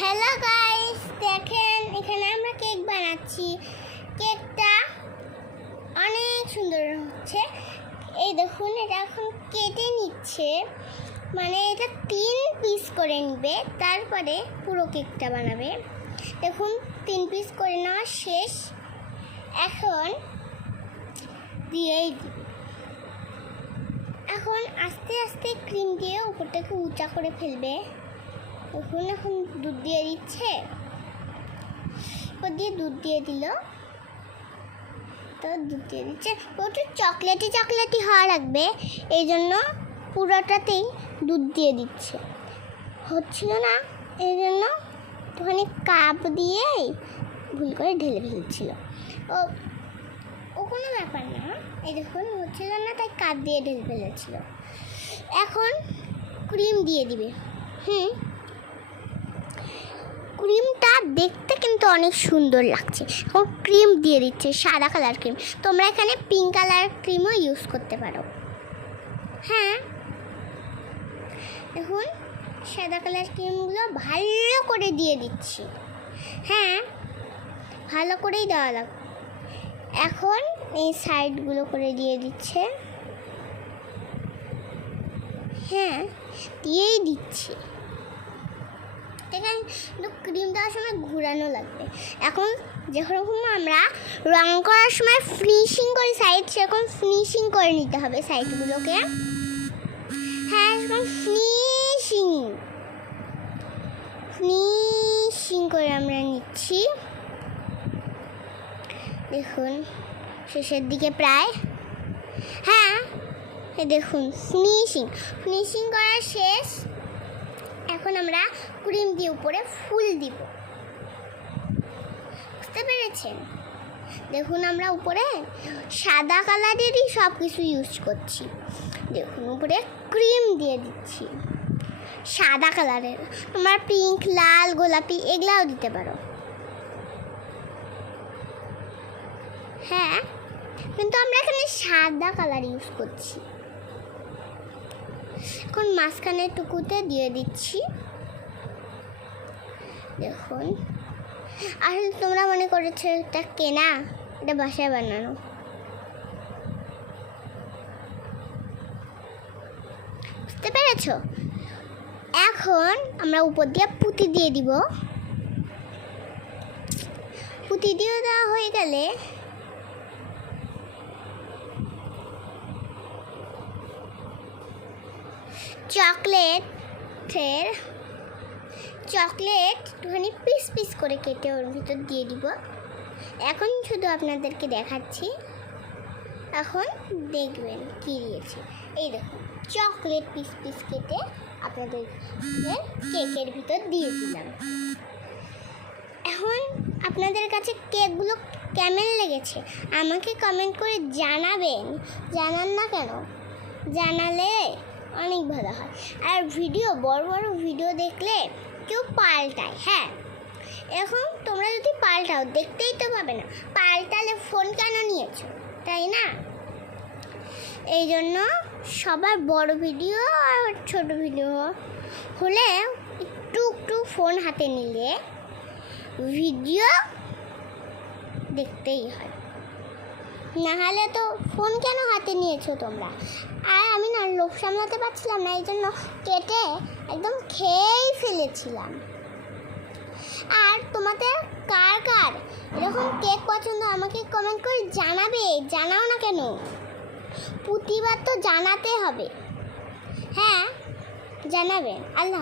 Hello guys দেখেন, এখানে আমরা কেক বানাচ্ছি। কেকটা অনেক সুন্দর হচ্ছে। এই দেখুন, এটা এখন কেটে নিচ্ছে। মানে এটা তিন পিস করে নিবে, তারপরে পুরো কেকটা বানাবে। দেখুন, তিন পিস করে নেওয়া শেষ। এখন দিয়েই এখন আস্তে আস্তে ক্রিম দিয়ে উপরটাকে উঁচা করে ফেলবে। এখন এখন দুধ দিয়ে দিচ্ছে। ও দিয়ে দুধ দিয়ে দিল। তো দুধ দিয়ে দিচ্ছে। ওটা চকলেটি চকলেটি হওয়া লাগবে, এই জন্য পুরোটাতেই দুধ দিয়ে দিচ্ছে। হচ্ছিল না, এই জন্য একটুখানি কাপ দিয়েই ভুল করে ঢেলে ফেলছিল। ও ও কোনো ব্যাপার না, এই দেখুন হচ্ছিল না, তাই কাপ দিয়ে ঢেলে ফেলেছিল। এখন ক্রিম দিয়ে দিবে। হুম? ক্রিমটা দেখতে কিন্তু অনেক সুন্দর লাগছে। এখন ক্রিম দিয়ে দিচ্ছে, সাদা কালার ক্রিম। তোমরা এখানে পিঙ্ক কালার ক্রিমও ইউজ করতে পারো। হ্যাঁ। দেখুন সাদা কালার ক্রিমগুলো ভালো করে দিয়ে দিচ্ছি। হ্যাঁ ভালো করেই দেওয়া লাগবে এখন এই সাইডগুলো করে দিয়ে দিচ্ছে। হ্যাঁ দিয়েই দিচ্ছি। এখানে কিন্তু ক্রিম দেওয়ার সময় ঘোরানো লাগবে। এখন যেরকম আমরা রং করার সময় ফিনিশিং করি সাইড সেরকম ফিনিশিং করে নিতে হবে সাইডগুলোকে হ্যাঁ সেরকম ফিনিশিং ফিনিশিং করে আমরা নিচ্ছি। দেখুন, শেষের দিকে প্রায়। হ্যাঁ দেখুন ফিনিশিং ফিনিশিং করা শেষ এখন আমরা ক্রিম দিয়ে উপরে ফুল দিব। বুঝতে পেরেছেন? দেখুন আমরা উপরে সাদা কালারেরই সব কিছু ইউজ করছি। দেখুন, উপরে ক্রিম দিয়ে দিচ্ছি। সাদা কালারের। তোমরা পিঙ্ক লাল, গোলাপি এগুলাও দিতে পারো। হ্যাঁ কিন্তু আমরা এখানে সাদা কালার ইউজ করছি। এখন মাঝখানে টুকুতে দিয়ে দিচ্ছি। দেখুন। আসলে তোমরা মনে করেছ এটা কেনা? এটা বাসায় বানানো। বুঝতে পেরেছ? এখন আমরা উপর দিয়ে পুঁতি দিয়ে দিব। পুঁতি দিয়ে দেওয়া হয়ে গেলে চকলেটের চকলেট একটুখানি পিস পিস করে কেটে ওর ভিতর দিয়ে দিব। এখন শুধু আপনাদেরকে দেখাচ্ছি। এখন দেখবেন কী দিয়েছি। এই দেখুন, চকলেট পিস পিস কেটে আপনাদের কেকের ভিতর দিয়ে দিলাম। এখন আপনাদের কাছে কেকগুলো কেমন লেগেছে? আমাকে কমেন্ট করে জানাবেন। জানান না কেন? জানালে আর ভিডিও, বড় বড় ভিডিও দেখলে কেউ পাল্টায় হ্যাঁ। এখন তোমরা যদি পাল্টাও, দেখতেই তো পাবে না। পাল্টালে ফোন কেন নিয়েছো, তাই না? এই জন্য সবার বড় ভিডিও আর ছোট ভিডিও হলে একটু একটু ফোন হাতে নিলে ভিডিও দেখতেই হয়। নাহলে তো ফোন কেন হাতে নিয়েছো তোমরা? আর আমি না লোভ সামলাতে পারছিলাম না এই জন্য কেটে একদম খেয়েই ফেলেছিলাম। আর তোমাদের কার কার এরকম কেক পছন্দ আমাকে কমেন্ট করে জানাবে? জানাও না কেন? প্রতিবার তো জানাতে হবে। হ্যাঁ জানাবে। আল্লাহ।